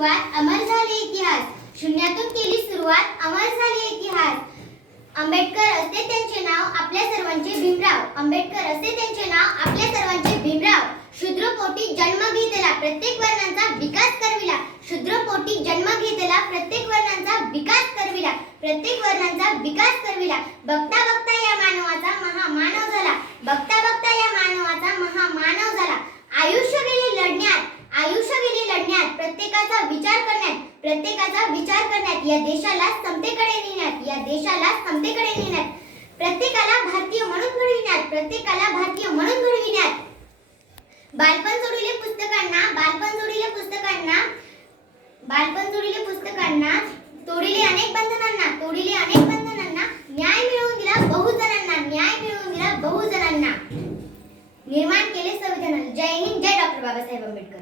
सुरुवात अमर झाले इतिहास. शून्यातून केली सुरुवात अमर झाले इतिहास. आंबेडकर असे त्यांचे नाव, आपल्या सर्वांचे भीमराव. आंबेडकर असे त्यांचे नाव, आपल्या सर्वांचे भीमराव. शूद्रपोटी जन्म घेतला, प्रत्येक वर्णांचा विकास करविला. शूद्रपोटी जन्म घेतला, प्रत्येक वर्णांचा विकास करविला. प्रत्येक वर्णांचा विकास करविला. बघता बघता या मानवाचा महामानव झाला. बघता बघता या मानवाचा महामानव झाला. आयुष्य गेले लढण्यात, आयुष्य गेले लढण्यात, प्रत्येकाचा विचार करण्यात, प्रत्येकाचा विचार करण्यात, या देशाला समतेकडे नेण्यात, या देशाला समतेकडे नेण्यात, प्रत्येकाला भारतीय म्हणून घडविण्यात, प्रत्येकाला भारतीय म्हणून घडविण्यात. बालपण जोडिले पुस्तकांना, बालपण जोडिले पुस्तकांना, बालपण जोडिले पुस्तकांना, तोडिले अनेक बंधनांना, तोडिले अनेक बंधनांना, न्याय मिळवून दिला बहुजनांना, न्याय मिळवून दिला बहुजनांना. निर्माण केले संविधान. जय हिंद, जय डॉक्टर बाबासाहेब आंबेडकर.